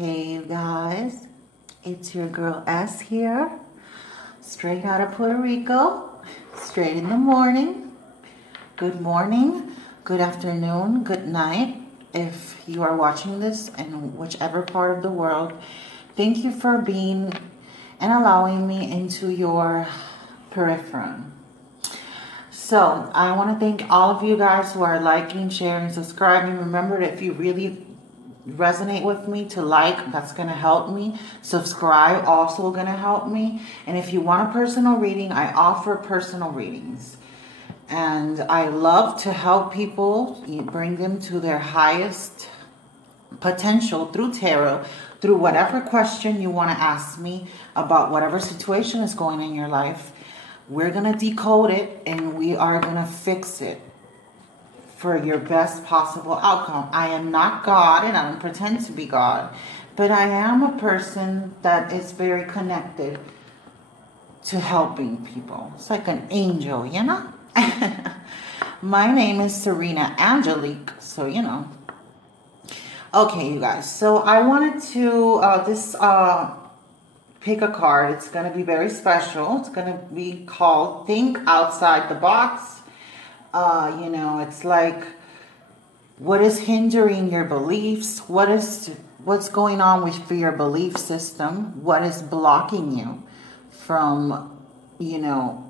Hey guys, it's your girl S here, straight out of Puerto Rico, straight in the morning. Good morning, good afternoon, good night. If you are watching this in whichever part of the world, thank you for being and allowing me into your periphery. So I want to thank all of you guys who are liking, sharing, subscribing. Remember that if you really resonate with me, to like, that's going to help me. Subscribe, also going to help me. And if you want a personal reading, I offer personal readings. And I love to help people, bring them to their highest potential through tarot, through whatever question you want to ask me about whatever situation is going on in your life. We're going to decode it and we are going to fix it for your best possible outcome. I am not God and I don't pretend to be God, but I am a person that is very connected to helping people. It's like an angel, you know? My name is Serena Angelique, so you know. Okay, you guys, so I wanted to pick a card. It's going to be very special. It's going to be called Think Outside the Box. You know, it's like, what is hindering your beliefs? What's going on with your belief system? What is blocking you from, you know,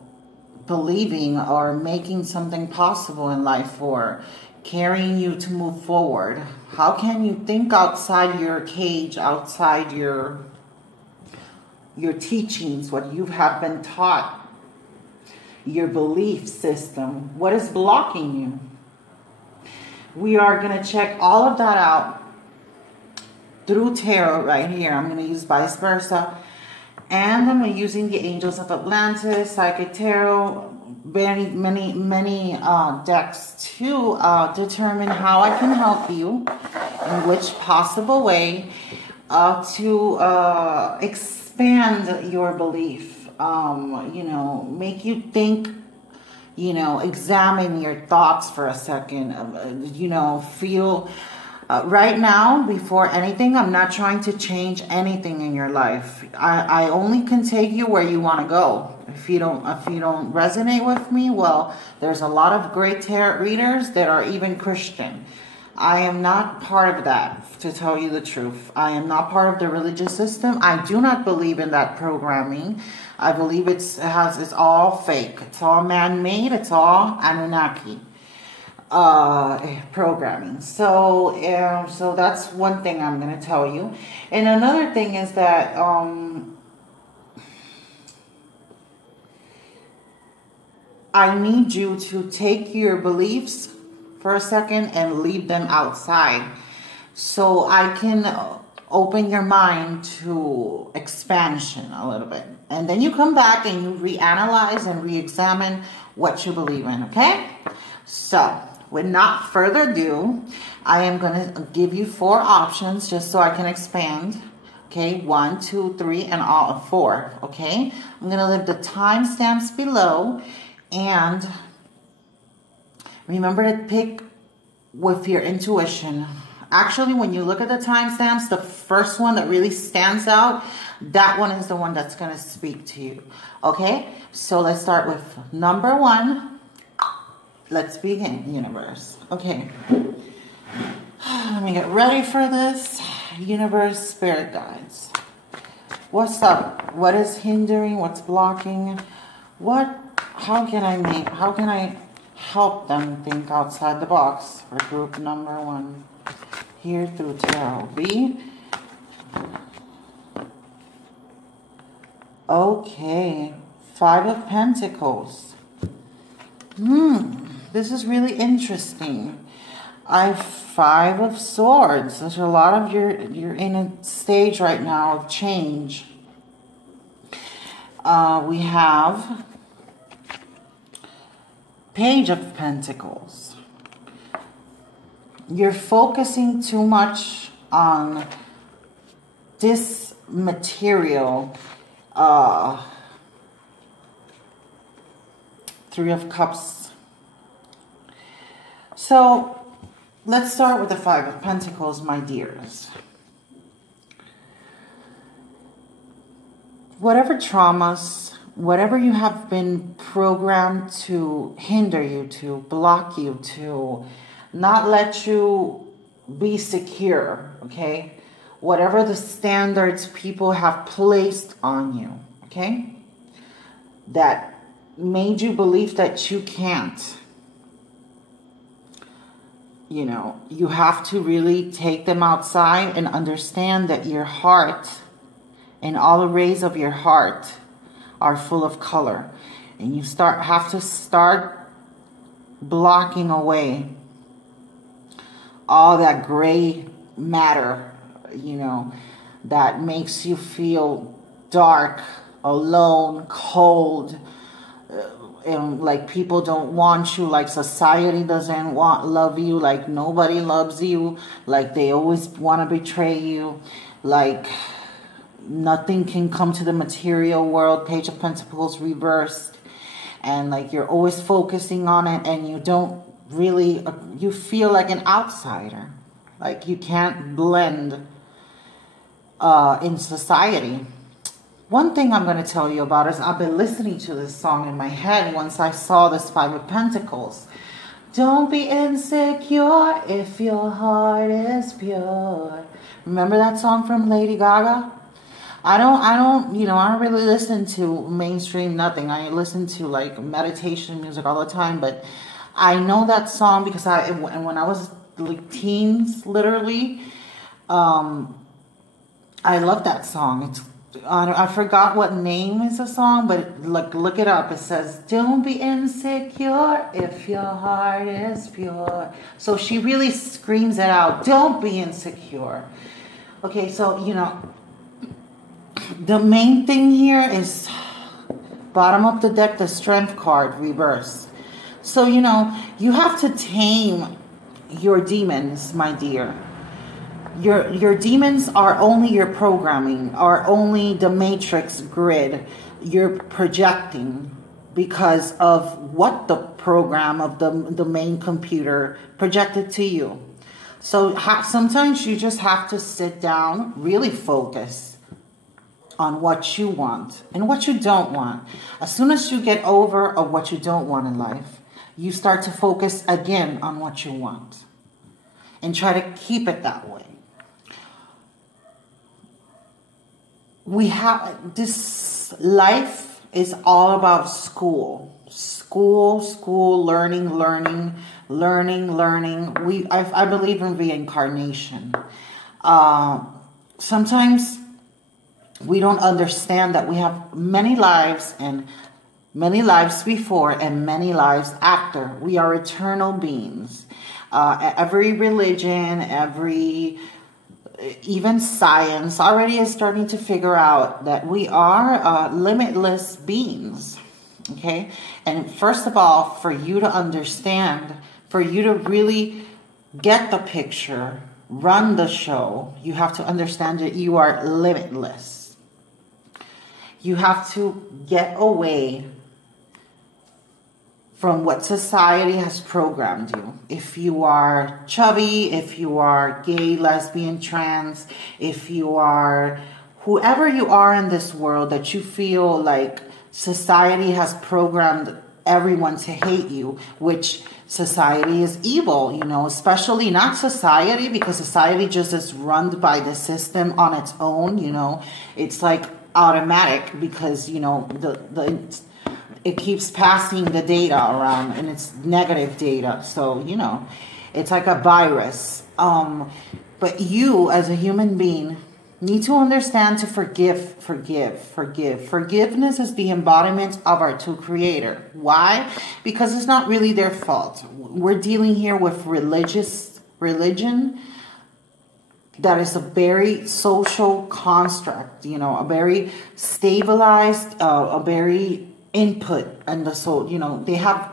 believing or making something possible in life or carrying you to move forward? How can you think outside your cage, outside your teachings, what you have been taught? Your belief system, what is blocking you? We are going to check all of that out through tarot right here. I'm going to use vice versa, and I'm using the Angels of Atlantis, Psychic Tarot, many decks to determine how I can help you in which possible way to expand your belief. You know, make you think, you know, examine your thoughts for a second, you know, feel, right now, before anything, I'm not trying to change anything in your life. I only can take you where you want to go. If you don't resonate with me, well, there's a lot of great tarot readers that are even Christian. I am not part of that, to tell you the truth. I am not part of the religious system. I do not believe in that programming. I believe it's all fake. It's all man-made. It's all Anunnaki programming. So that's one thing I'm going to tell you. And another thing is that I need you to take your beliefs for a second and leave them outside, so I can open your mind to expansion a little bit. And then you come back and you reanalyze and re-examine what you believe in, okay? So, with not further ado, I am going to give you 4 options just so I can expand. Okay, 1, 2, 3, and all 4, okay? I'm going to leave the timestamps below, and remember to pick with your intuition. Actually, when you look at the timestamps, the first one that really stands out, that one is the one that's going to speak to you. Okay? So let's start with number 1. Let's begin, universe. Okay. Let me get ready for this. Universe, spirit guides. What's up? What is hindering? What's blocking? How can I help them think outside the box for group number 1 here through tarot? B. Okay, 5 of Pentacles. This is really interesting. I have 5 of Swords. There's a lot of you're in a stage right now of change. We have Page of Pentacles. You're focusing too much on this material. 3 of Cups. So let's start with the 5 of Pentacles, my dears. whatever traumas, whatever you have been programmed to hinder you, to block you, to not let you be secure, okay? Whatever the standards people have placed on you, okay? That made you believe that you can't. You know, you have to really take them outside and understand that your heart and all the rays of your heart are full of color. And you have to start blocking away all that gray matter, you know, that makes you feel dark, alone, cold, and like people don't want you, like society doesn't love you, like nobody loves you, like they always want to betray you, like nothing can come to the material world, Page of Pentacles reversed, and like you're always focusing on it, and you don't really, you feel like an outsider, like you can't blend in society. One thing I'm going to tell you about is I've been listening to this song in my head once I saw this Five of Pentacles. Don't be insecure if your heart is pure. Remember that song from Lady Gaga? I don't really listen to mainstream nothing. I listen to like meditation music all the time, but I know that song because when I was like teens, literally, I love that song. I forgot what name is the song, but look it up. It says, don't be insecure if your heart is pure. So she really screams it out. Don't be insecure. Okay, so, you know, the main thing here is bottom of the deck, the Strength card reversed. So, you know, you have to tame your demons, my dear. Your demons are only your programming, are only the matrix grid you're projecting because of what the program of the main computer projected to you. So sometimes you just have to sit down, really focus on what you want and what you don't want. As soon as you get over of what you don't want in life, you start to focus again on what you want and try to keep it that way. We have this life is all about school, learning. I believe in reincarnation. Sometimes we don't understand that we have many lives and many lives before and many lives after. We are eternal beings. Every religion, even science already is starting to figure out that we are limitless beings, okay? And first of all, for you to understand, for you to really get the picture, run the show, you have to understand that you are limitless. You have to get away from what society has programmed you. If you are chubby, if you are gay, lesbian, trans, if you are whoever you are in this world that you feel like society has programmed everyone to hate you, which society is evil, you know, especially not society, because society just is run by the system on its own, you know. It's like automatic because, you know, it keeps passing the data around and it's negative data. So, you know, it's like a virus. But you as a human being need to understand to forgive. Forgiveness is the embodiment of our true creator. Why? Because it's not really their fault. We're dealing here with religion that is a very social construct, you know, a very stabilized, a very input, and the soul, you know, they have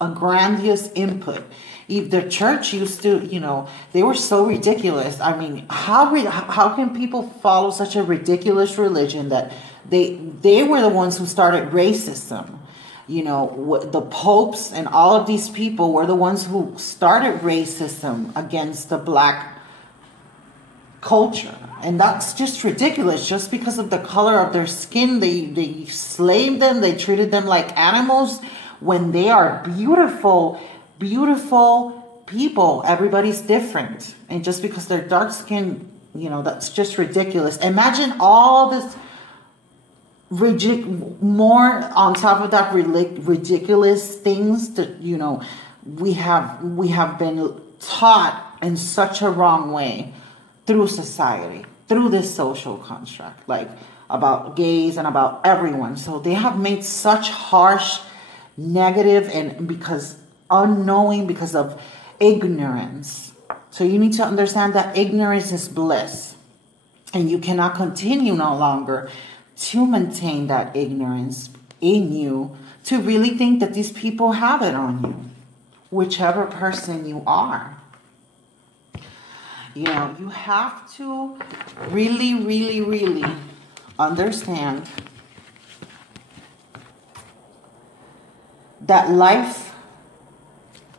a grandiose input. If the church used to, you know, they were so ridiculous. I mean, how can people follow such a ridiculous religion that they were the ones who started racism? You know, the popes and all of these people were the ones who started racism against the black culture. And that's just ridiculous. Just because of the color of their skin, they slaved them, they treated them like animals, when they are beautiful, beautiful people. Everybody's different. And just because they're dark skinned, you know, that's just ridiculous. Imagine all this more on top of that ridiculous things that, you know, we have been taught in such a wrong way through society, through this social construct, like about gays and about everyone. So they have made such harsh, negative, and because unknowing, because of ignorance. So you need to understand that ignorance is bliss, and you cannot continue no longer to maintain that ignorance in you, to really think that these people have it on you, whichever person you are. You know, you have to really, really, really understand that life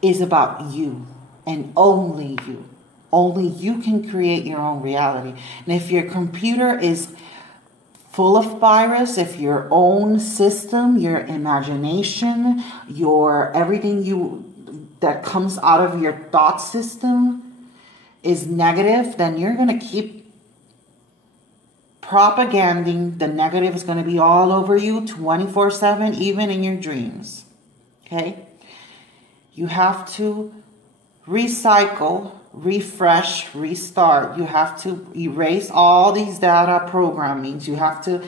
is about you and only you. Only you can create your own reality. And if your computer is full of virus, if your own system, your imagination, your everything that comes out of your thought system is negative, then you're going to keep propaganding. The negative is going to be all over you 24/7, even in your dreams. Okay? You have to recycle, refresh, restart. You have to erase all these data programmings. You have to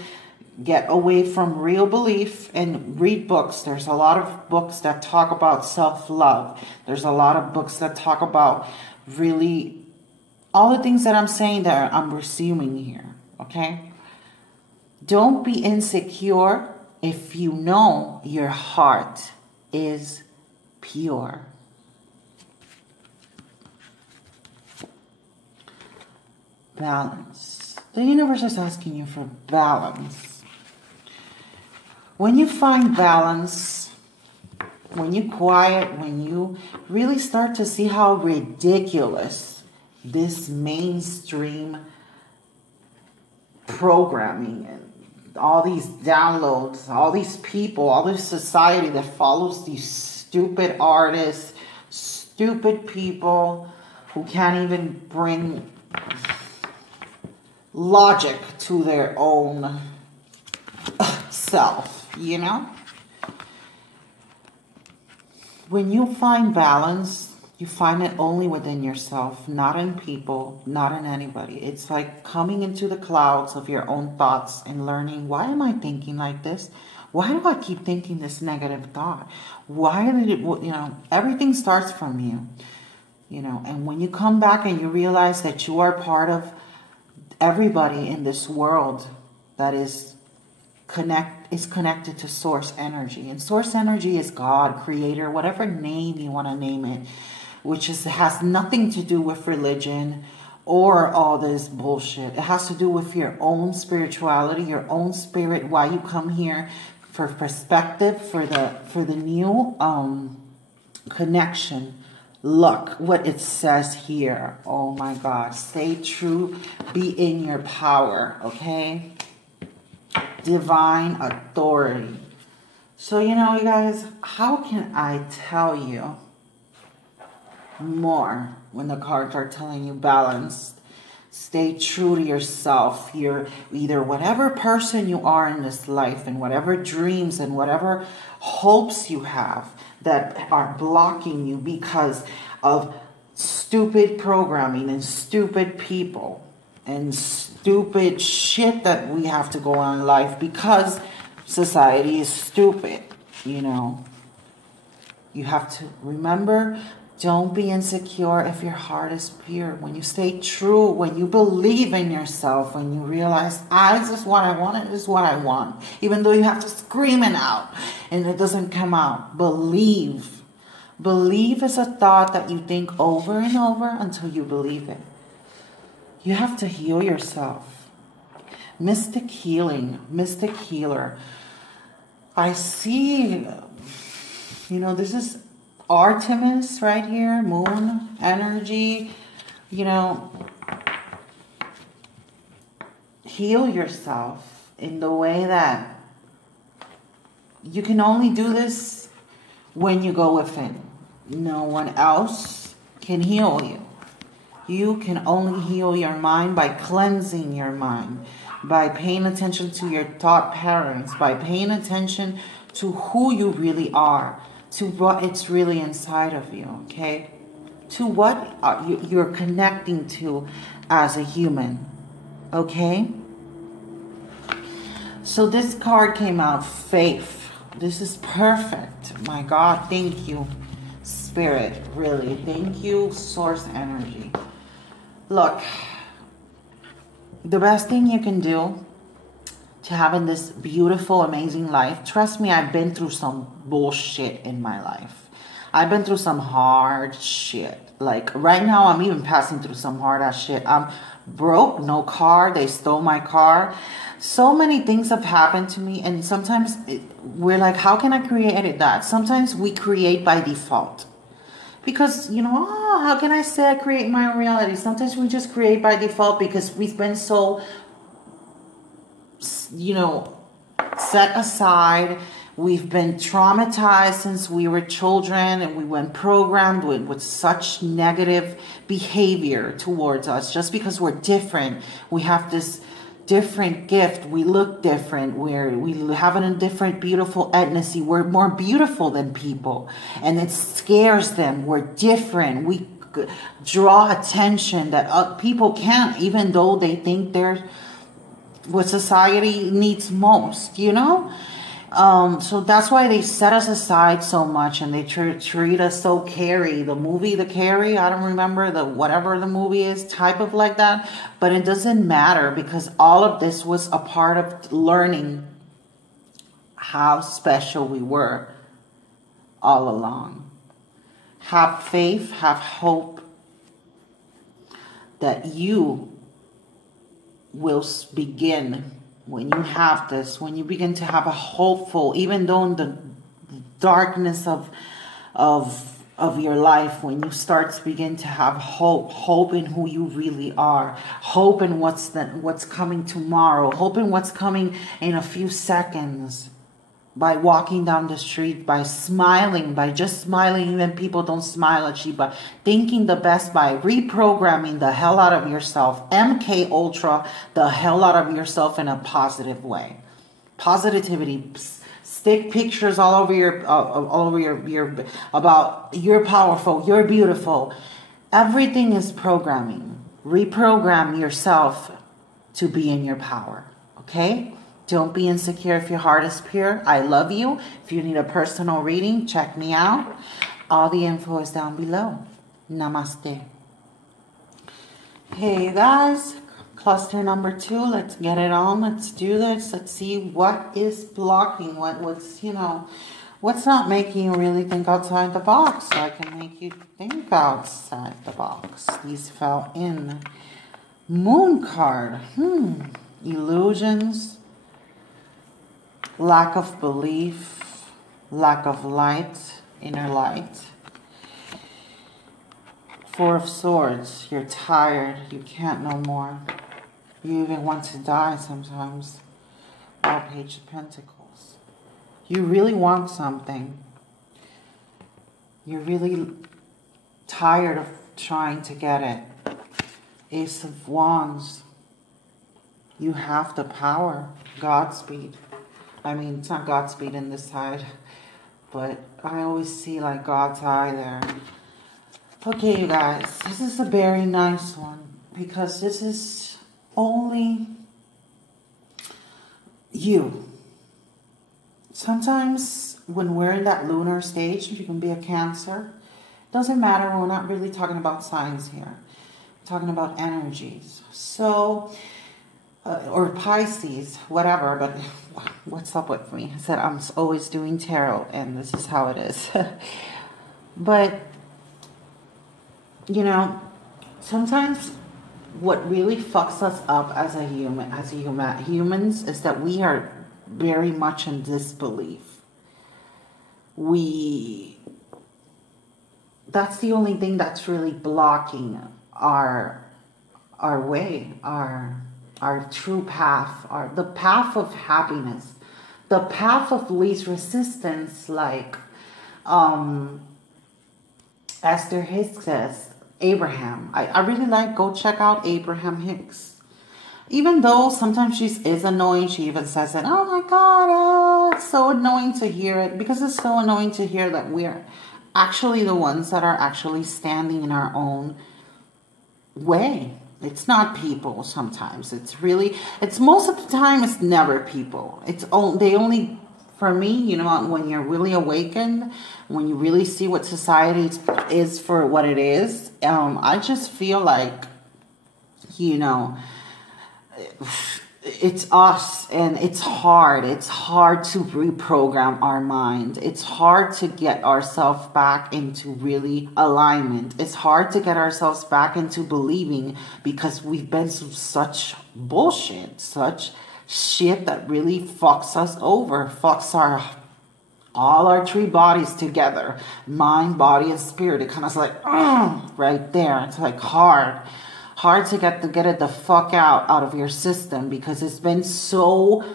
get away from real belief and read books. There's a lot of books that talk about self-love. There's a lot of books that talk about really all the things that I'm saying that I'm resuming here. Okay? Don't be insecure if you know your heart is pure. Balance. The universe is asking you for balance. When you find balance, when you quiet, when you really start to see how ridiculous this mainstream programming and all these downloads, all these people, all this society that follows these stupid artists, stupid people who can't even bring logic to their own self, you know? When you find balance, you find it only within yourself, not in people, not in anybody. It's like coming into the clouds of your own thoughts and learning, why am I thinking like this? Why do I keep thinking this negative thought? Why did it, you know, everything starts from you, you know, and when you come back and you realize that you are part of everybody in this world that is connected to source energy. And source energy is God, creator, whatever name you want to name it, which has nothing to do with religion or all this bullshit. It has to do with your own spirituality, your own spirit, why you come here, for perspective, for the new connection. Look what it says here. Oh my God. Stay true. Be in your power. Okay? Divine authority. So, you know, you guys, how can I tell you more when the cards are telling you balance? Stay true to yourself. You're either whatever person you are in this life and whatever dreams and whatever hopes you have that are blocking you because of stupid programming and stupid people and stupid shit that we have to go on in life because society is stupid, you know. You have to remember, don't be insecure if your heart is pure. When you stay true, when you believe in yourself, when you realize, this is what I want, this is what I want. Even though you have to scream it out and it doesn't come out. Believe. Believe is a thought that you think over and over until you believe it. You have to heal yourself. Mystic healing, mystic healer. I see, you know, this is Artemis right here, moon energy, you know, heal yourself in the way that you can only do this when you go within. No one else can heal you. You can only heal your mind by cleansing your mind, by paying attention to your thought patterns, by paying attention to who you really are, to what it's really inside of you, okay? To what you're connecting to as a human, okay? So this card came out, faith. This is perfect. My God, thank you, Spirit, really. Thank you, Source Energy. Look, the best thing you can do to having this beautiful, amazing life, trust me, I've been through some bullshit in my life. I've been through some hard shit. Like right now, I'm even passing through some hard ass shit. I'm broke, no car, they stole my car. So many things have happened to me, and sometimes we're like, how can I create that? Sometimes we create by default. Because, you know, oh, how can I say I create my own reality? Sometimes we just create by default because we've been so, you know, set aside. We've been traumatized since we were children, and we went programmed with such negative behavior towards us just because we're different. We have this different gift. We look different. We have a different beautiful ethnicity. We're more beautiful than people, and it scares them. We're different. We draw attention that people can't, even though they think they're what society needs most, you know? So that's why they set us aside so much, and they treat us so Carrie. The movie, The Carrie, I don't remember whatever the movie is, type of like that. But it doesn't matter, because all of this was a part of learning how special we were all along. Have faith, have hope that you will begin. When you have this, when you begin to have a hopeful, even though in the darkness of your life, when you start to begin to have hope in who you really are, hope in what's coming tomorrow, hope in what's coming in a few seconds, by walking down the street, by smiling, by just smiling even people don't smile at you, by thinking the best, by reprogramming the hell out of yourself, MK Ultra the hell out of yourself in a positive way. Positivity. Stick pictures all over your about you're powerful, you're beautiful. Everything is programming. Reprogram yourself to be in your power. Okay? Don't be insecure if your heart is pure. I love you. If you need a personal reading, check me out. All the info is down below. Namaste. Hey, you guys. Cluster number 2. Let's get it on. Let's do this. Let's see what is blocking. What's, you know, what's not making you really think outside the box, so I can make you think outside the box. These fell in. Moon card. Illusions. Lack of belief, lack of light, inner light. Four of Swords, you're tired, you can't no more. You even want to die sometimes. Page of Pentacles. You really want something. You're really tired of trying to get it. Ace of Wands. You have the power. Godspeed. I mean, it's not Godspeed in this side, but I always see like God's eye there. Okay, you guys, this is a very nice one, because this is only you. Sometimes when we're in that lunar stage, you can be a Cancer. Doesn't matter, we're not really talking about signs here. We're talking about energies. So, or Pisces, whatever, but what's up with me? I said I'm always doing tarot, and this is how it is. But, you know, sometimes what really fucks us up as humans is that we are very much in disbelief. That's the only thing that's really blocking our way, our true path, the path of happiness, the path of least resistance, like Esther Hicks says, Abraham. I really like, go check out Abraham Hicks. Even though sometimes she is annoying, she even says it, oh my God, it's so annoying to hear it, because it's so annoying to hear that we're actually the ones that are actually standing in our own way. It's not people sometimes. It's most of the time, it's never people. They only, for me, you know, when you're really awakened, when you really see what society is for what it is, I just feel like, you know, it's us, and it's hard. It's hard to reprogram our mind. It's hard to get ourselves back into really alignment. It's hard to get ourselves back into believing, because we've been through such bullshit, such shit that really fucks us over, fucks all our three bodies together, mind, body, and spirit. It kind of like, right there. It's like hard to get it the fuck out of your system, because it's been so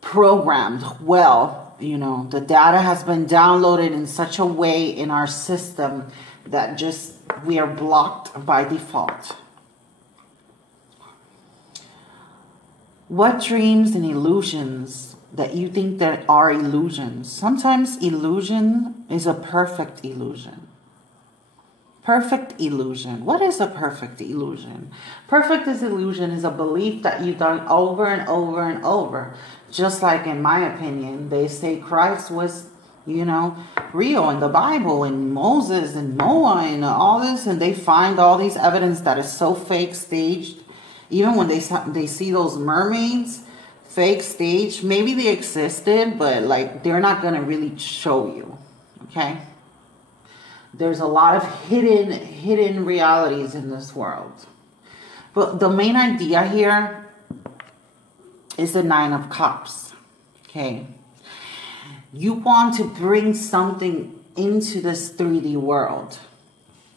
programmed. Well, you know, the data has been downloaded in such a way in our system that just we are blocked by default. What dreams and illusions that you think that are illusions? Sometimes illusion is a perfect illusion. Perfect illusion. What is a perfect illusion? Perfect illusion is a belief that you've done over and over and over. Just like, in my opinion, they say Christ was, you know, real in the Bible, and Moses and Noah and all this, and they find all these evidence that is so fake, staged. Even when they see those mermaids, fake, staged, maybe they existed, but like they're not going to really show you, okay? There's a lot of hidden realities in this world. But the main idea here is the Nine of Cups. Okay. You want to bring something into this 3D world,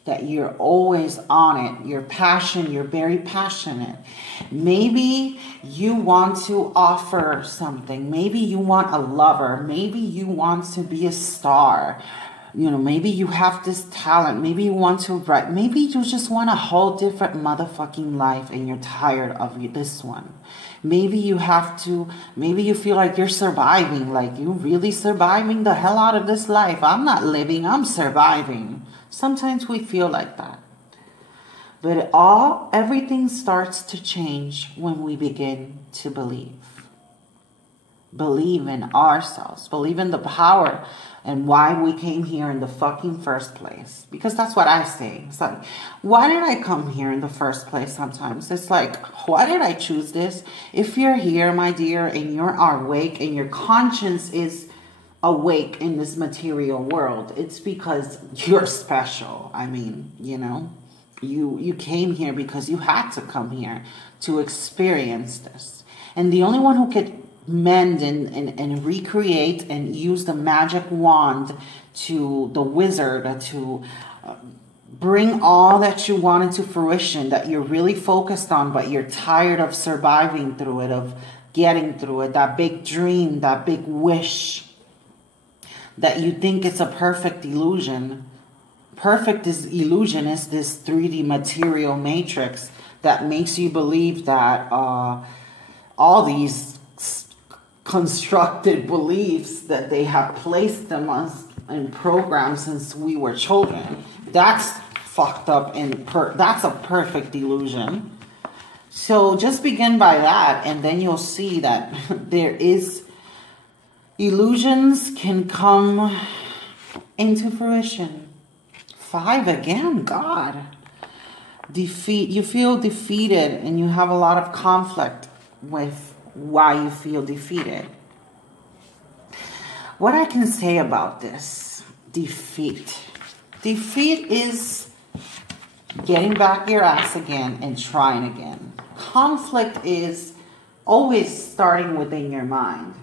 that you're always on it. You're very passionate. Maybe you want to offer something. Maybe you want a lover. Maybe you want to be a star. You know, maybe you have this talent. Maybe you want to write. Maybe you just want a whole different motherfucking life, and you're tired of this one. Maybe you feel like you're surviving, like you're really surviving the hell out of this life. I'm not living, I'm surviving. Sometimes we feel like that. But everything starts to change when we begin to believe. Believe in ourselves. Believe in the power and why we came here in the fucking first place. Because that's what I say. It's like, why did I come here in the first place sometimes? It's like, why did I choose this? If you're here, my dear, and you're awake and your conscience is awake in this material world, it's because you're special. I mean, you know, you came here because you had to come here to experience this. And the only one who could mend and recreate and use the magic wand to the wizard to bring all that you wanted to fruition, that you're really focused on, but you're tired of surviving through it, of getting through it, that big dream, that big wish, that you think it's a perfect illusion. Perfect illusion is this 3D material matrix that makes you believe that all these constructed beliefs that they have placed them us in programs since we were children. That's fucked up, and that's a perfect illusion. So just begin by that, and then you'll see that there is illusions can come into fruition. 5 again, God. Defeat. You feel defeated, and you have a lot of conflict with why you feel defeated. What I can say about this defeat. Defeat is getting back your ass again and trying again. Conflict is always starting within your mind.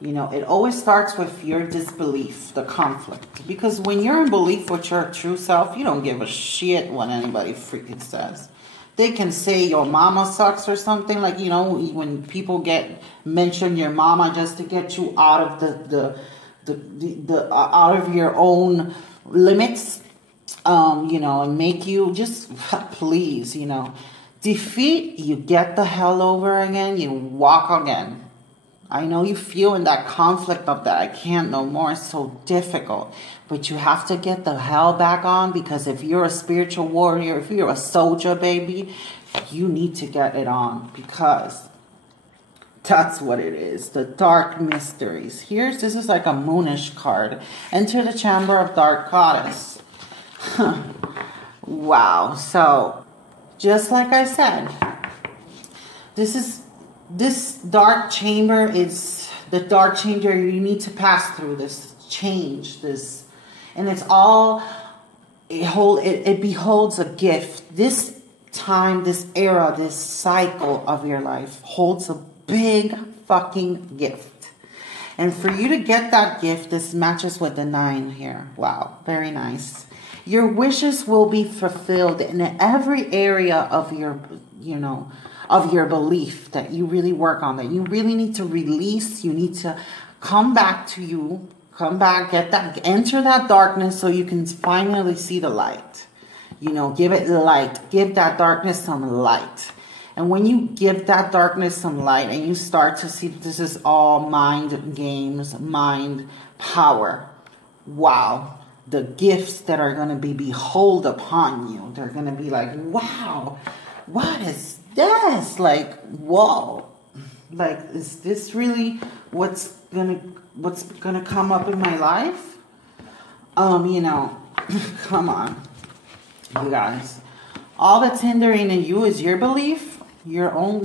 You know, it always starts with your disbelief, the conflict. Because when you're in belief with your true self, you don't give a shit what anybody freaking says. They can say your mama sucks or something, like, you know, when people mention your mama just to get you out of the out of your own limits, you know, and make you just, please, you know, defeat, you get the hell over again, you walk again. I know you feel in that conflict of that I can't no more, it's so difficult. But you have to get the hell back on, because if you're a spiritual warrior, if you're a soldier, baby, you need to get it on, because that's what it is. The dark mysteries. This is like a moonish card. Enter the chamber of dark goddess. Wow. So, just like I said, this dark chamber is the dark chamber you need to pass through, this change, this, and it's all, it beholds a gift. This time, this era, this cycle of your life holds a big fucking gift. And for you to get that gift, this matches with the 9 here. Wow, very nice. Your wishes will be fulfilled in every area of your, you know, of your belief that you really work on, that you really need to release. You need to come back to you, come back, enter that darkness so you can finally see the light. You know, give it light, give that darkness some light. And when you give that darkness some light and you start to see that this is all mind games, mind power, wow, the gifts that are going to be behold upon you, they're going to be like, wow, what is this? Like, whoa, like, is this really what's gonna come up in my life? You know, come on, you guys. All that's hindering in you is your belief, your own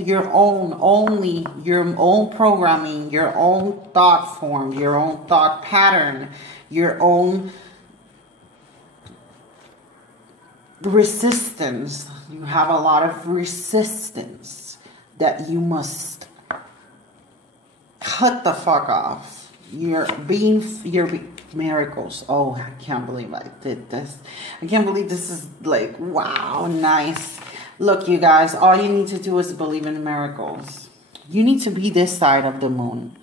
programming, your own thought form, your own thought pattern, your own resistance. You have a lot of resistance that you must cut the fuck off. Your miracles. Oh, I can't believe I did this. I can't believe this is like, wow, nice. Look, you guys, all you need to do is believe in miracles. You need to be this side of the moon.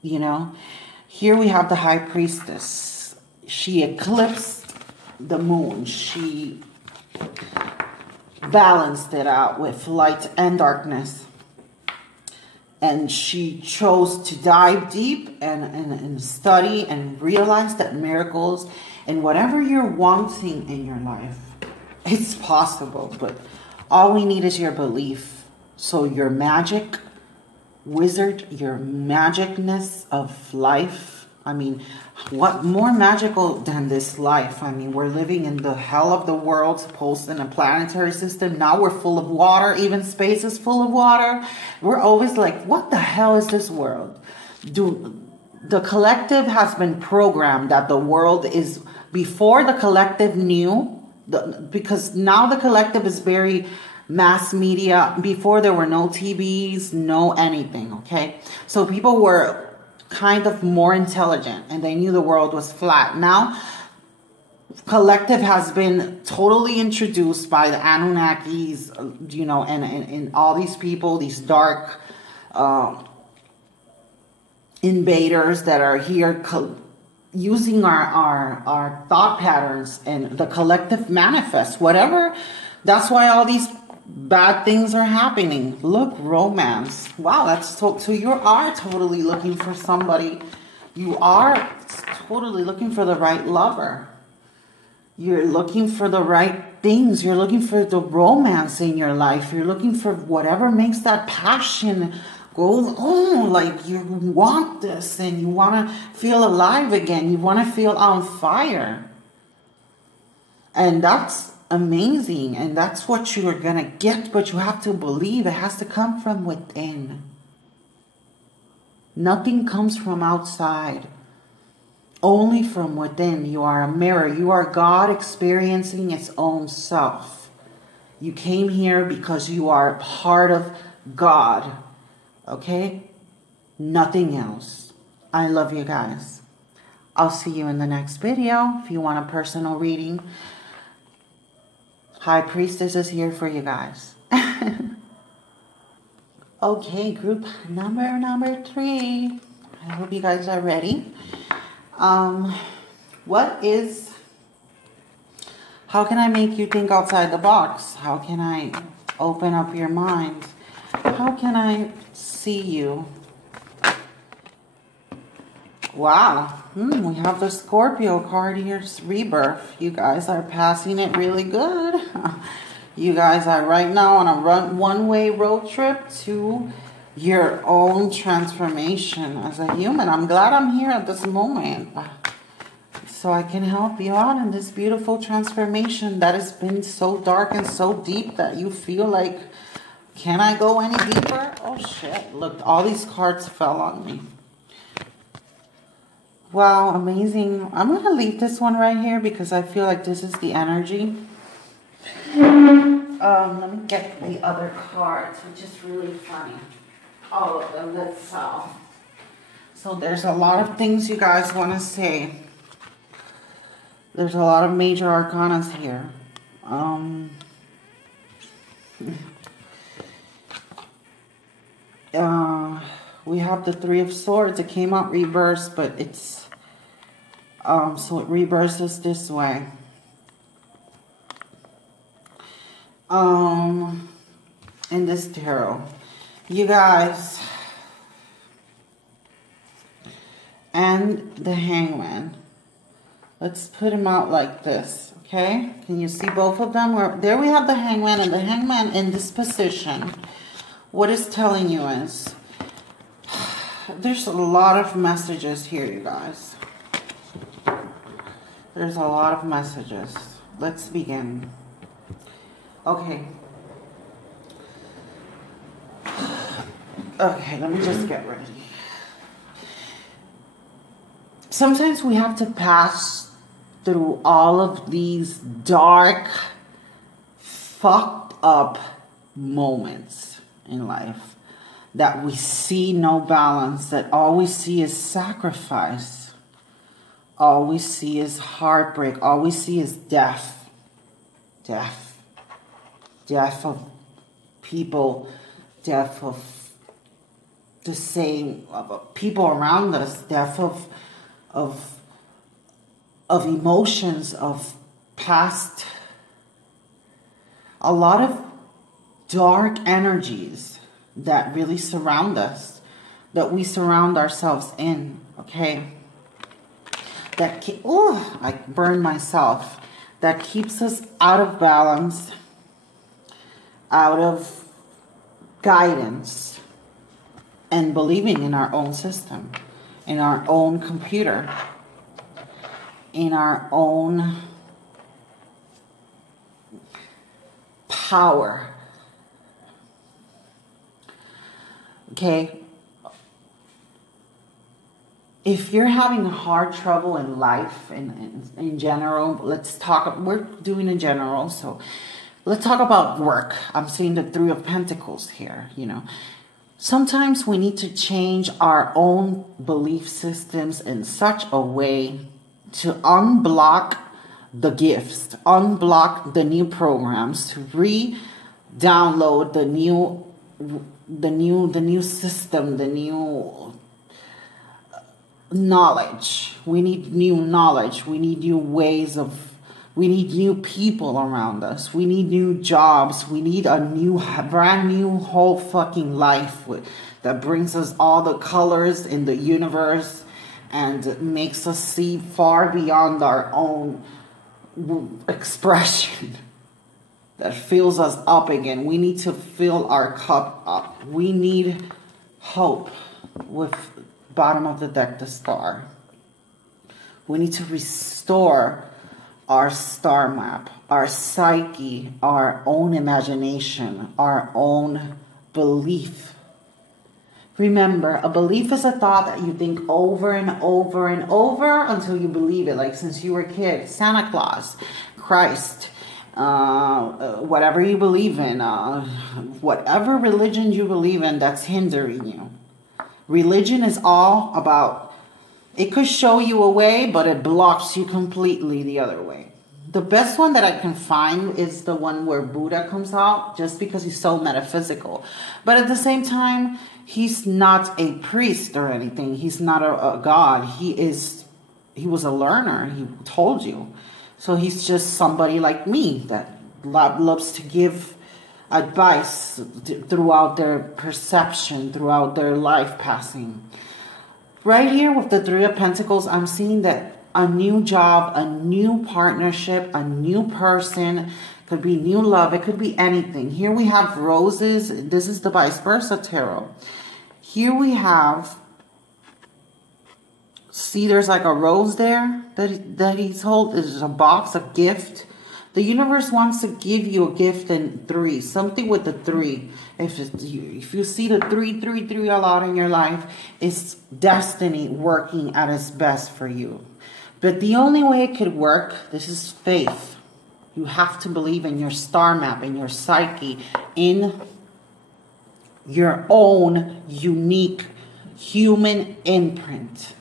You know, here we have the high priestess. She eclipsed the moon. She balanced it out with light and darkness, and she chose to dive deep and study and realize that miracles and whatever you're wanting in your life, it's possible. But all we need is your belief. So your magic wizard, your magicness of life, I mean, what more magical than this life? I mean, we're living in the hell of the world, supposed in a planetary system. Now we're full of water. Even space is full of water. We're always like, what the hell is this world? The collective has been programmed that the world is, before the collective knew, because now the collective is very mass media. Before there were no TVs, no anything, okay? So people were kind of more intelligent and they knew the world was flat. Now collective has been totally introduced by the Anunnakis, you know, and all these people, these dark invaders that are here using our thought patterns, and the collective manifests whatever. That's why all these bad things are happening. Look, romance. Wow, that's so you are totally looking for somebody. You are totally looking for the right lover. You're looking for the right things. You're looking for the romance in your life. You're looking for whatever makes that passion go on. Like, you want this and you want to feel alive again. You want to feel on fire. And that's amazing, and that's what you are gonna get, but you have to believe. It has to come from within. Nothing comes from outside, only from within. You are a mirror. You are God experiencing its own self. You came here because you are part of God, okay? Nothing else. I love you guys. I'll see you in the next video. If you want a personal reading, High Priestess is here for you guys. Okay, group number 3. I hope you guys are ready. How can I make you think outside the box? How can I open up your mind? How can I see you? Wow, we have the Scorpio card here, rebirth. You guys are passing it really good. You guys are right now on a one-way road trip to your own transformation as a human. I'm glad I'm here at this moment, so I can help you out in this beautiful transformation that has been so dark and so deep that you feel like, can I go any deeper? Oh shit, look, all these cards fell on me. Wow, amazing. I'm going to leave this one right here because I feel like this is the energy. Let me get the other cards, which is really funny. All of them, let's so there's a lot of things you guys want to say. There's a lot of major arcanas here. We have the Three of Swords. It came out reversed, but it's so it reverses this way. In this tarot, you guys, and the Hangman. Let's put him out like this, okay? Can you see both of them? There we have the Hangman, and the Hangman in this position, what it's telling you is, there's a lot of messages here, you guys. There's a lot of messages. Let's begin. Okay. Okay, let me just get ready. Sometimes we have to pass through all of these dark, fucked up moments in life that we see no balance, that all we see is sacrifice. All we see is heartbreak. All we see is death. Death. Death of people. Death of the same, of people around us. Death of emotions, of past. A lot of dark energies that really surround us, that we surround ourselves in, okay? That, oh, I burned myself. That keeps us out of balance, out of guidance, and believing in our own system, in our own computer, in our own power. Okay? If you're having hard trouble in life, in general, let's talk, we're doing in general, so let's talk about work. I'm seeing the Three of Pentacles here, you know. Sometimes we need to change our own belief systems in such a way to unblock the gifts, unblock the new programs, to re-download the new system, the new knowledge. We need new knowledge. We need new ways of, we need new people around us. We need new jobs. We need a new, brand new whole fucking life that brings us all the colors in the universe and makes us see far beyond our own expression. That fills us up again. We need to fill our cup up. We need hope with bottom of the deck, the Star. We need to restore our star map, our psyche, our own imagination, our own belief. Remember, a belief is a thought that you think over and over and over until you believe it. Like since you were a kid, Santa Claus, Christ, whatever you believe in, whatever religion you believe in that's hindering you. Religion is all about, it could show you a way, but it blocks you completely the other way. The best one that I can find is the one where Buddha comes out, just because he's so metaphysical. But at the same time, he's not a priest or anything. He's not a god. He was a learner. He told you. So he's just somebody like me that loves to give advice throughout their perception, throughout their life passing. Right here with the Three of Pentacles, I'm seeing that a new job, a new partnership, a new person, could be new love, it could be anything. Here we have roses. This is the vice versa tarot. Here we have, see, there's like a rose there that he's holding. There's a box, a gift. The universe wants to give you a gift in 3, something with the 3. If you see the 3 a lot in your life, it's destiny working at its best for you. But the only way it could work, this is faith. You have to believe in your star map, in your psyche, in your own unique human imprint.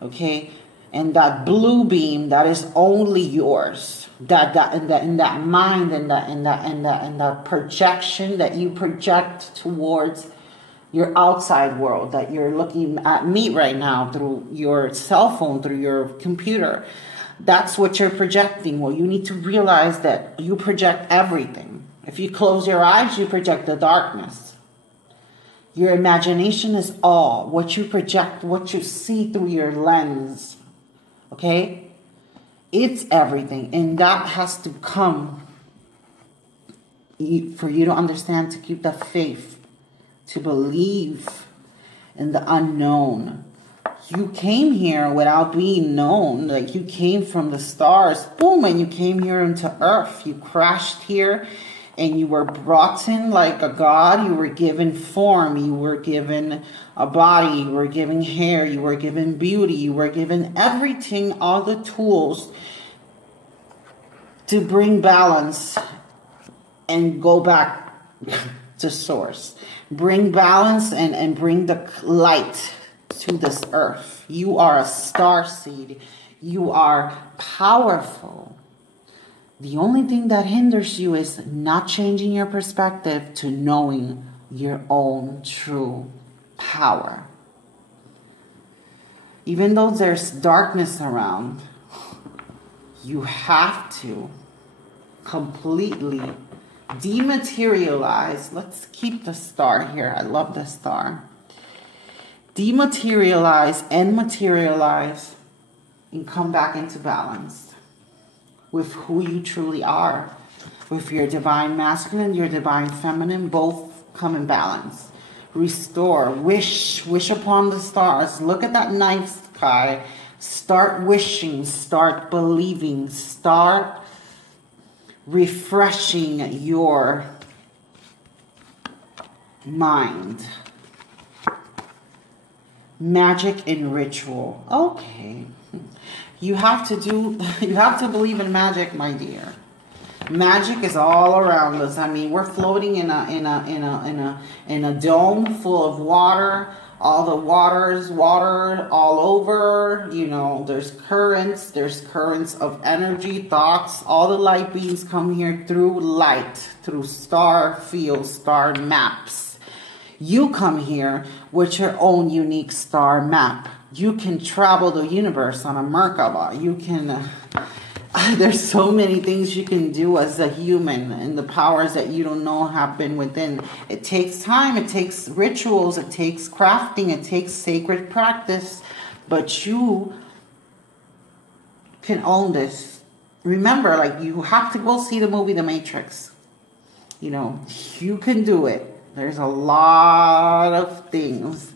Okay? And that blue beam that is only yours. In that mind and that projection that you project towards your outside world, that you're looking at me right now through your cell phone, through your computer. That's what you're projecting. Well, you need to realize that you project everything. If you close your eyes, you project the darkness. Your imagination is all. What you project, what you see through your lens. Okay? It's everything. And that has to come for you to understand, to keep the faith, to believe in the unknown. You came here without being known. Like, you came from the stars, boom, and you came here into earth. You crashed here and you were brought in like a god. You were given form. You were given a body. You were given hair. You were given beauty. You were given everything, all the tools to bring balance and go back to source. Bring balance and bring the light to this earth. You are a star seed. You are powerful. The only thing that hinders you is not changing your perspective to knowing your own true power. Even though there's darkness around, you have to completely dematerialize. Let's keep the star here. I love the star. Dematerialize and materialize and come back into balance with who you truly are. With your divine masculine, your divine feminine, both come in balance. Restore, wish upon the stars. Look at that night sky. Start wishing, start believing, start refreshing your mind. Magic and ritual. Okay. You have to believe in magic, my dear. Magic is all around us. I mean, we're floating in a dome full of water. All the water all over. You know, there's currents of energy, thoughts. All the light beams come here through light, through star fields, star maps. You come here with your own unique star map. You can travel the universe on a Merkaba. You can, there's so many things you can do as a human, and the powers that you don't know happen within. It takes time, it takes rituals, it takes crafting, it takes sacred practice, but you can own this. Remember, like, you have to go see the movie The Matrix. You know, you can do it. There's a lot of things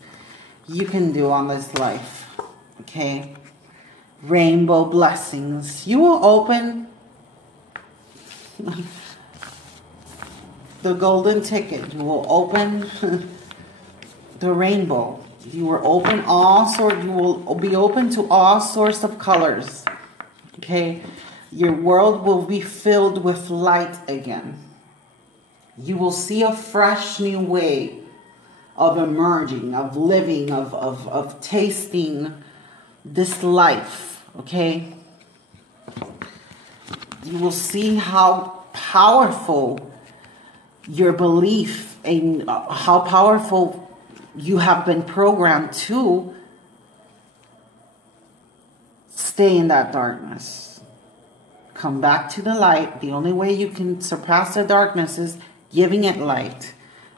you can do on this life, okay? Rainbow blessings. You will open the golden ticket. You will open the rainbow. You will open all sorts. You will be open to all sorts of colors, okay? Your world will be filled with light again. You will see a fresh new way of emerging, of living, of tasting this life, okay? You will see how powerful your belief and how powerful you have been programmed to stay in that darkness. Come back to the light. The only way you can surpass the darkness is giving it light,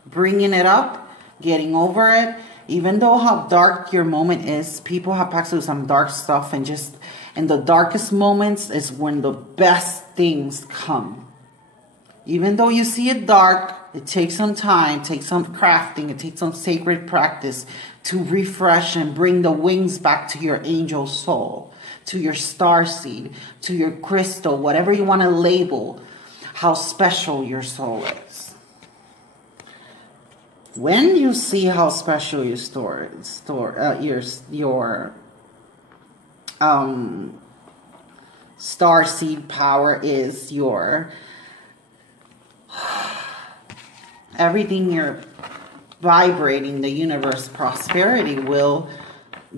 bringing it up, getting over it. Even though how dark your moment is, people have passed through some dark stuff, and just in the darkest moments is when the best things come. Even though you see it dark, it takes some time, it takes some crafting, it takes some sacred practice to refresh and bring the wings back to your angel soul, to your star seed, to your crystal, whatever you want to label how special your soul is. When you see how special your star seed power is, your everything you're vibrating, the universe prosperity will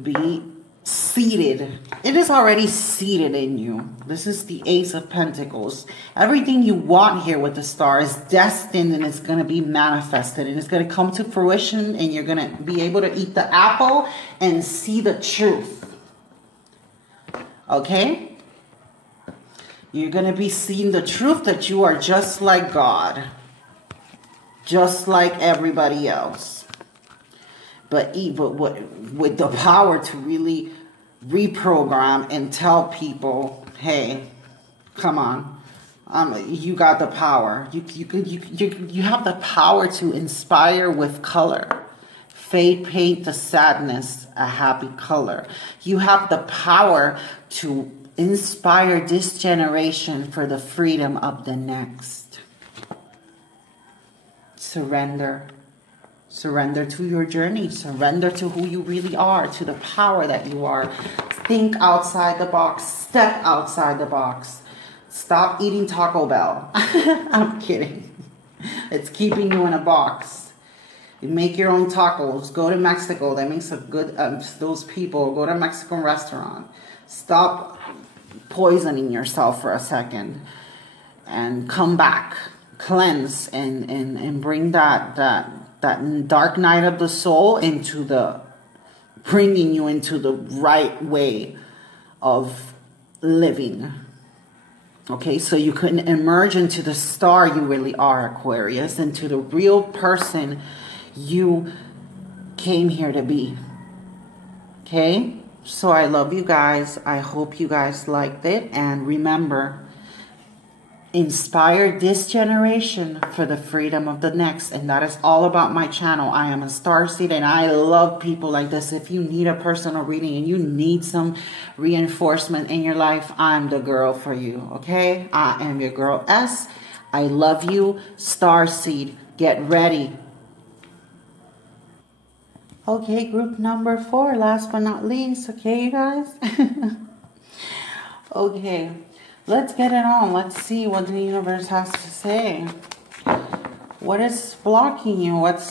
be seated. It is already seated in you. This is the Ace of Pentacles. Everything you want here with the star is destined, and it's going to be manifested, and it's going to come to fruition, and you're going to be able to eat the apple and see the truth. Okay? You're going to be seeing the truth that you are just like God, just like everybody else. But with the power to really reprogram and tell people, hey, come on, you got the power. You have the power to inspire with color. Fade paint the sadness a happy color. You have the power to inspire this generation for the freedom of the next. Surrender. Surrender to your journey. Surrender to who you really are, to the power that you are. Think outside the box. Step outside the box. Stop eating Taco Bell. I'm kidding. It's keeping you in a box. You make your own tacos. Go to Mexico. That makes a good, those people. Go to a Mexican restaurant. Stop poisoning yourself for a second. And come back. Cleanse and bring that dark night of the soul into bringing you into the right way of living. Okay, so you can emerge into the star you really are, Aquarius, into the real person you came here to be. Okay, so I love you guys. I hope you guys liked it. And remember, inspire this generation for the freedom of the next. And that is all about my channel. I am a starseed, and I love people like this. If you need a personal reading and you need some reinforcement in your life, I'm the girl for you. Okay, I am your girl S. I love you, starseed. Get ready. Okay, group number 4, last but not least. Okay, you guys. Okay, let's get it on. Let's see what the universe has to say. What is blocking you? How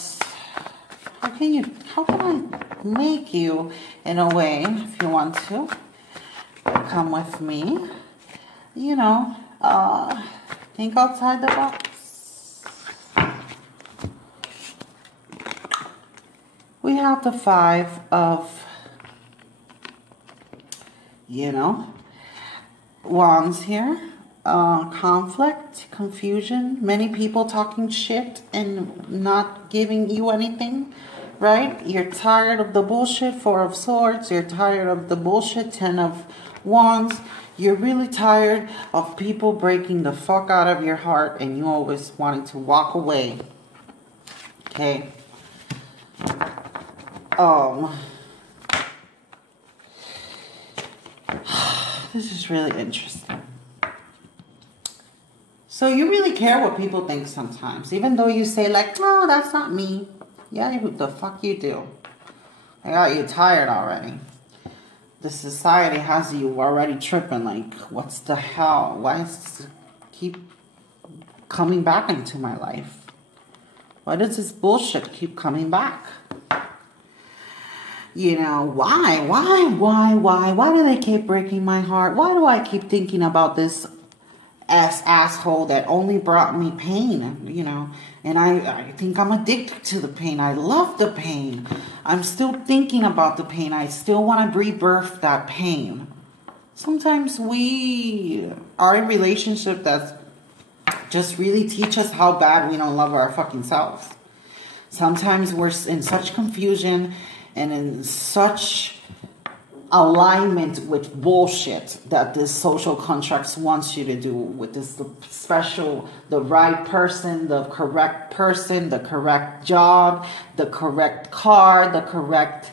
can I make you, in a way, if you want to, come with me, you know, think outside the box. We have the 5 of, wands here. Conflict, confusion, many people talking shit and not giving you anything, right? You're tired of the bullshit. 4 of swords. You're tired of the bullshit. 10 of wands. You're really tired of people breaking the fuck out of your heart, and you always wanting to walk away. Okay. This is really interesting. So you really care what people think sometimes, even though you say like, no, that's not me. Yeah, the fuck you do. I got you tired already. The society has you already tripping like, what's the hell? Why does this keep coming back into my life? Why does this bullshit keep coming back? You know, why? Why do they keep breaking my heart? Why do I keep thinking about this asshole that only brought me pain, you know. And I think I'm addicted to the pain. I love the pain. I'm still thinking about the pain. I still want to rebirth that pain. Sometimes we are in a relationship that's just really teach us how bad we don't love our fucking selves. Sometimes we're in such confusion and in such alignment with bullshit that this social contracts wants you to do with this special, the right person, the correct job, the correct car, the correct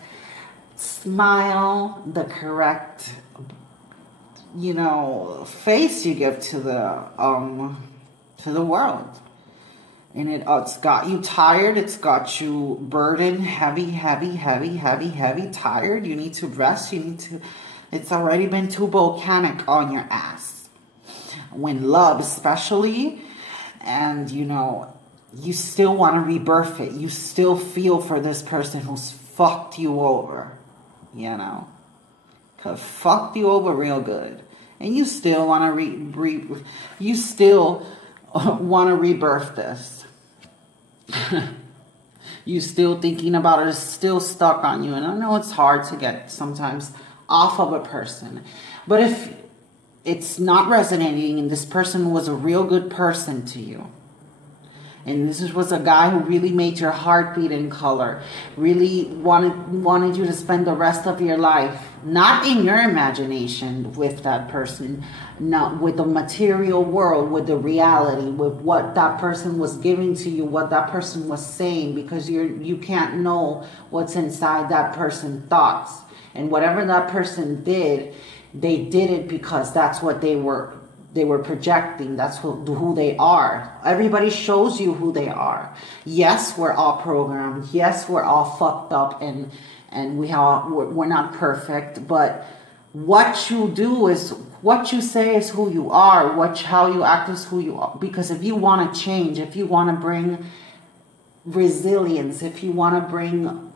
smile, the correct, you know, face you give to the world. And it's got you tired. It's got you burdened, heavy, tired. You need to rest. It's already been too volcanic on your ass. When love, especially, and, you know, you still want to rebirth it. You still feel for this person who's fucked you over, you know. Because fucked you over real good. And you still want to rebirth this. You still thinking about it, it's still stuck on you. And I know it's hard to get sometimes off of a person. But if it's not resonating and this person was a real good person to you, and this was a guy who really made your heart beat in color, really wanted you to spend the rest of your life, not in your imagination with that person, not with the material world, with the reality, with what that person was giving to you, what that person was saying, because you can't know what's inside that person's thoughts. And whatever that person did, they did it because that's what they were projecting. That's who they are. Everybody shows you who they are. Yes, we're all programmed. Yes, we're all fucked up, and we're not perfect. But what you do is what you say is who you are. How you act is who you are. Because if you want to change, if you want to bring resilience, if you want to bring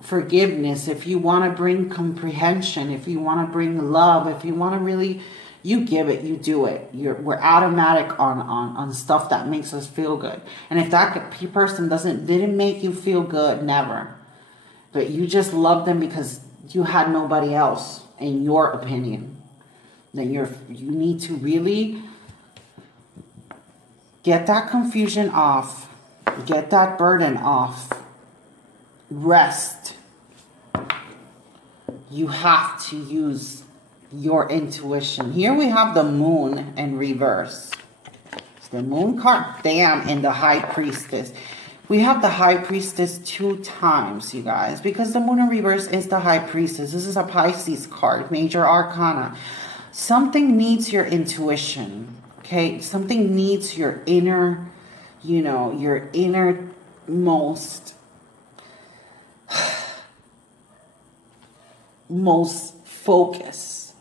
forgiveness, if you want to bring comprehension, if you want to bring love, if you want to really, you give it, you do it. We're automatic on stuff that makes us feel good. And if that person didn't make you feel good, never. But you just love them because you had nobody else, in your opinion, then you need to really get that confusion off, get that burden off, rest. You have to use your intuition. Here we have the moon in reverse. It's the moon card, damn, and the high priestess. We have the high priestess 2 times, you guys, because the moon in reverse is the high priestess. This is a Pisces card, major arcana. Something needs your intuition, okay? Something needs your inner, you know, your innermost focus.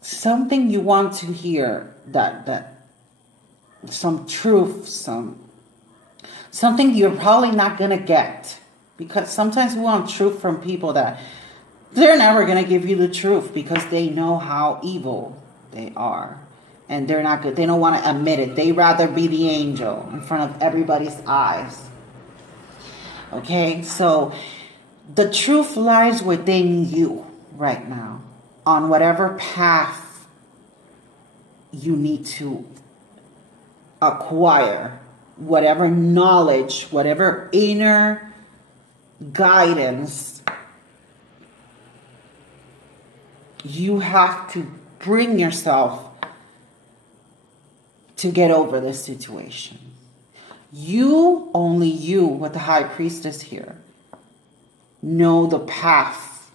Something you want to hear, that some truth, something you're probably not going to get. Because sometimes we want truth from people that they're never going to give you the truth because they know how evil they are. And they're not good. They don't want to admit it. They rather be the angel in front of everybody's eyes. Okay, so the truth lies within you right now on whatever path you need to acquire, whatever knowledge, whatever inner guidance. You have to bring yourself to get over this situation. Only you, with the high priestess here, know the path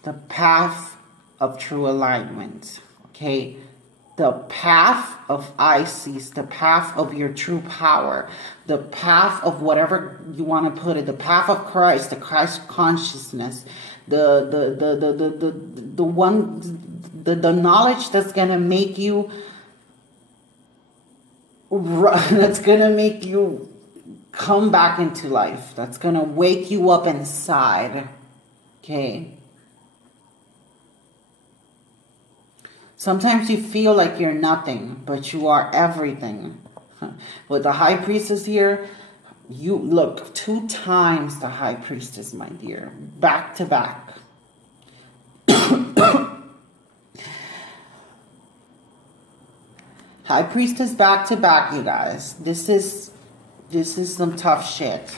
of true alignment, okay? The path of Isis, the path of your true power, the path of whatever you want to put it, the path of Christ, the Christ consciousness, the knowledge that's going to make you, that's going to make you come back into life, that's going to wake you up inside, okay? Sometimes you feel like you're nothing, but you are everything. With the High Priestess here, you look 2 times the High Priestess, my dear. Back to back. High Priestess back to back, you guys. This is some tough shit.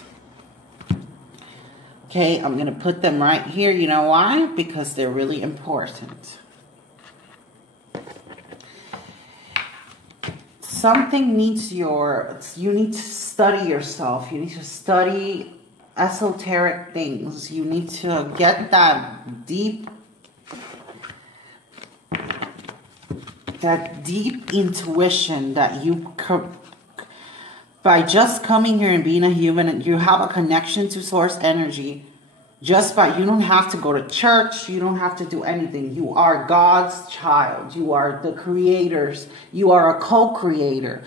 Okay, I'm going to put them right here. You know why? Because they're really important. Something needs you need to study yourself. You need to study esoteric things. You need to get that deep intuition that you by just coming here and being a human, you have a connection to source energy. Just by, you don't have to go to church. You don't have to do anything. You are God's child. You are the creators. You are a co-creator.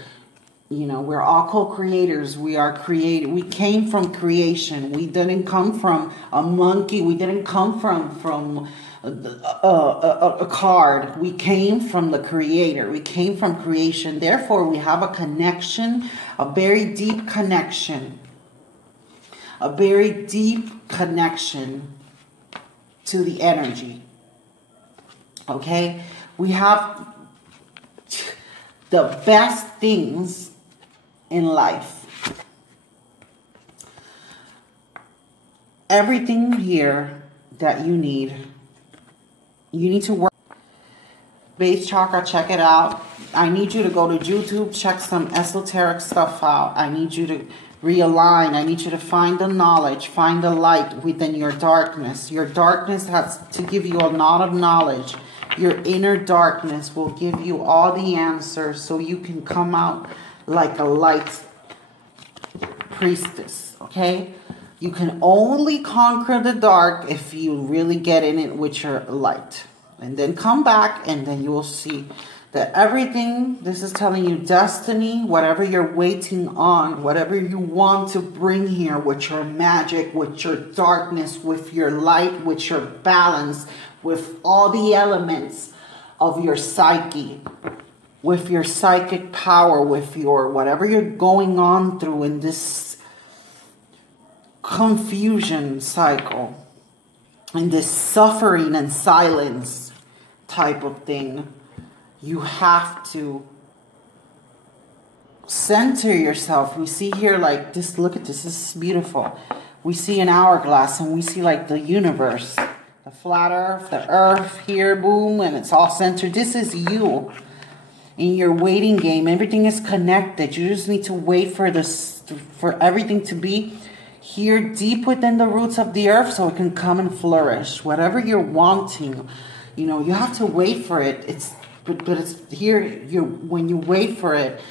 You know, we're all co-creators. We are created. We came from creation. We didn't come from a monkey. We didn't come from a card. We came from the creator. We came from creation. Therefore, we have a connection, a very deep connection. A very deep connection to the energy. Okay? We have the best things in life. Everything here that you need to work. Base chakra, check it out. I need you to go to YouTube, check some esoteric stuff out. I need you to realign. I need you to find the knowledge, find the light within your darkness. Your darkness has to give you a lot of knowledge. Your inner darkness will give you all the answers so you can come out like a light priestess, okay? You can only conquer the dark if you really get in it with your light. And then come back and then you will see that everything, this is telling you destiny, whatever you're waiting on, whatever you want to bring here with your magic, with your darkness, with your light, with your balance, with all the elements of your psyche, with your psychic power, with your whatever you're going on through in this confusion cycle, in this suffering and silence type of thing. You have to center yourself. We see here like this, look at this, this is beautiful. We see an hourglass and we see like the universe, the flat earth, the earth here, boom, and it's all centered. This is you in your waiting game. Everything is connected. You just need to wait for this, for everything to be here deep within the roots of the earth so it can come and flourish. Whatever you're wanting, you know, you have to wait for it. But it's here. When you wait for it,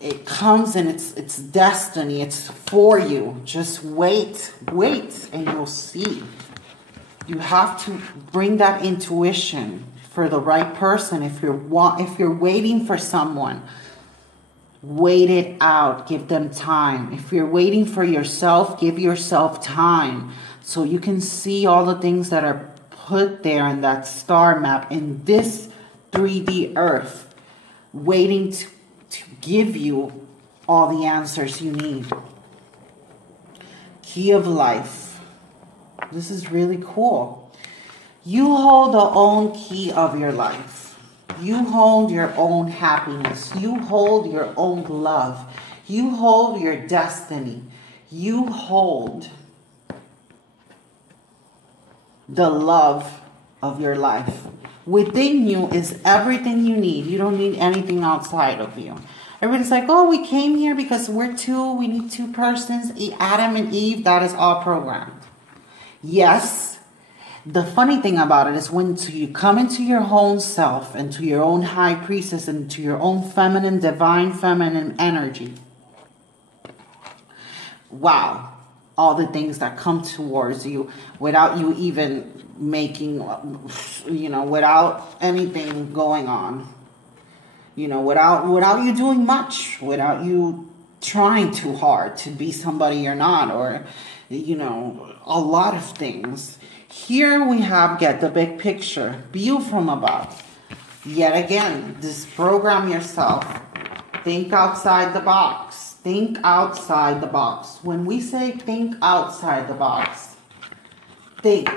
it comes and it's destiny. It's for you. Just wait, and you'll see. You have to bring that intuition for the right person. If you're waiting for someone, wait it out. Give them time. If you're waiting for yourself, give yourself time so you can see all the things that are put there in that star map in this 3D earth, waiting to give you all the answers you need. Key of life. This is really cool. You hold the own key of your life. You hold your own happiness. You hold your own love. You hold your destiny. You hold the love of your life. Within you is everything you need. You don't need anything outside of you. Everybody's like, oh, we came here because we're two. We need 2 persons. Adam and Eve, that is all programmed. Yes. The funny thing about it is when you come into your own self, into your own high priestess, into your own feminine, divine feminine energy. Wow. All the things that come towards you without you even making, you know, without anything going on, you know, without you doing much, without you trying too hard to be somebody you're not, or, you know, a lot of things. Here we have get the big picture, view from above. Yet again, just program yourself. Think outside the box. Think outside the box. When we say think outside the box, think,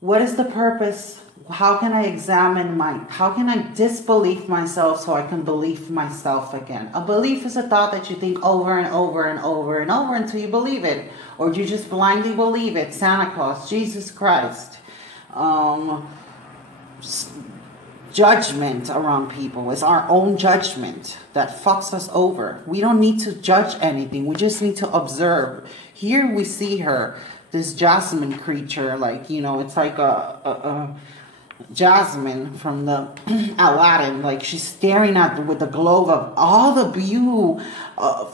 what is the purpose? How can I examine how can I disbelieve myself so I can believe myself again? A belief is a thought that you think over and over and over and over until you believe it. Or you just blindly believe it. Santa Claus, Jesus Christ. Judgment around people. It's our own judgment that fucks us over. We don't need to judge anything. We just need to observe. Here we see her, this Jasmine creature, like, you know, it's like a Jasmine from the Aladdin, like she's staring at with the globe of all the view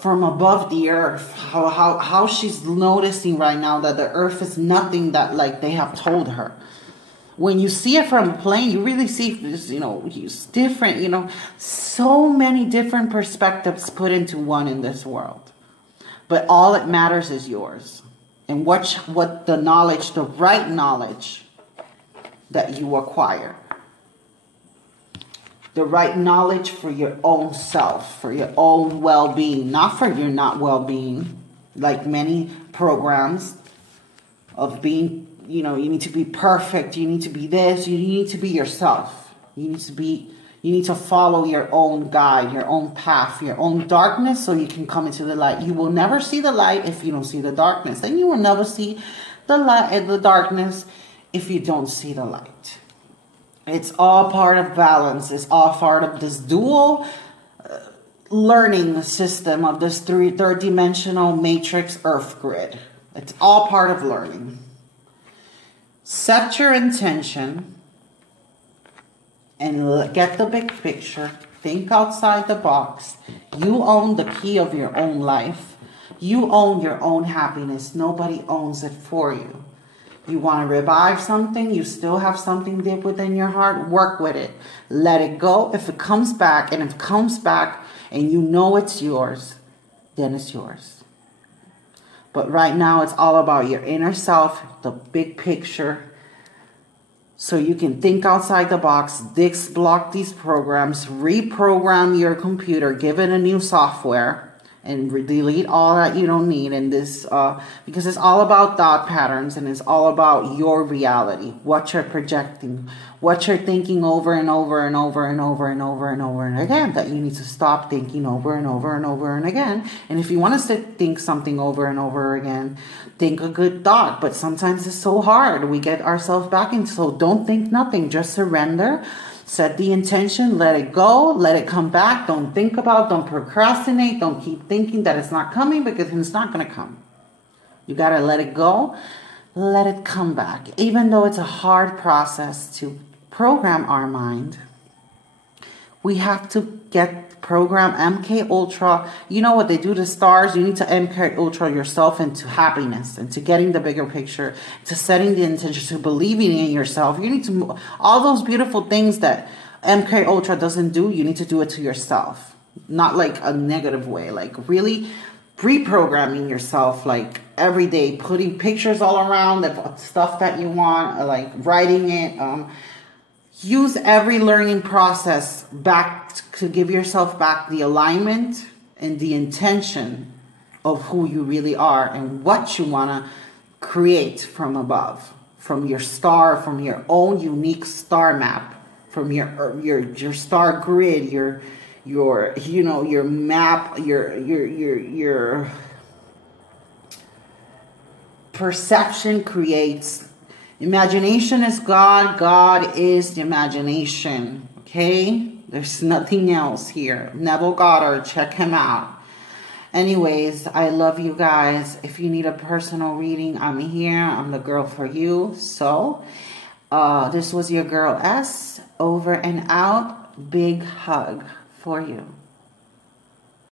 from above the earth. How she's noticing right now that the earth is nothing that like they have told her. When you see it from a plane, you really see this, you know, it's different, you know, so many different perspectives put into one in this world. But all that matters is yours. And what the knowledge, the right knowledge that you acquire. The right knowledge for your own self, for your own well-being, not for your not well-being, like many programs of being, you know, you need to be perfect, you need to be this, you need to be yourself. You need to follow your own guide, your own path, your own darkness so you can come into the light. You will never see the light if you don't see the darkness. And you will never see the light and the darkness if you don't see the light. It's all part of balance. It's all part of this dual learning system of this third-dimensional matrix earth grid. It's all part of learning. Set your intention and get the big picture. Think outside the box. You own the key of your own life. You own your own happiness. Nobody owns it for you. You want to revive something, you still have something deep within your heart, work with it. Let it go. If it comes back, and if it comes back and you know it's yours, then it's yours. But right now it's all about your inner self, the big picture, so you can think outside the box, block these programs, reprogram your computer, give it a new software, and delete all that you don't need in this, because it's all about thought patterns and it's all about your reality, what you're projecting, what you're thinking over and over and over and over and over and over and again, that you need to stop thinking over and over and over and again. And if you want to think something over and over again, think a good thought. But sometimes it's so hard. We get ourselves back into, so don't think nothing, just surrender. Set the intention, let it go, let it come back. Don't think about, don't procrastinate, don't keep thinking that it's not coming, because it's not going to come. You got to let it go, let it come back. Even though it's a hard process to program our mind, we have to program MK Ultra. You know what they do to stars? You need to MK Ultra yourself into happiness, into getting the bigger picture, to setting the intention, to believing in yourself. You need to, all those beautiful things that MK Ultra doesn't do, you need to do it to yourself. Not like a negative way, like really reprogramming yourself, like every day, putting pictures all around the stuff that you want, like writing it. Use every learning process back to give yourself back the alignment and the intention of who you really are and what you want to create from above, from your star, from your own unique star map, from your star grid, your you know, your map, your perception creates. Imagination is God. God is the imagination. Okay? There's nothing else here. Neville Goddard, check him out. Anyways, I love you guys. If you need a personal reading, I'm here. I'm the girl for you. So, this was your girl S. Over and out. Big hug for you.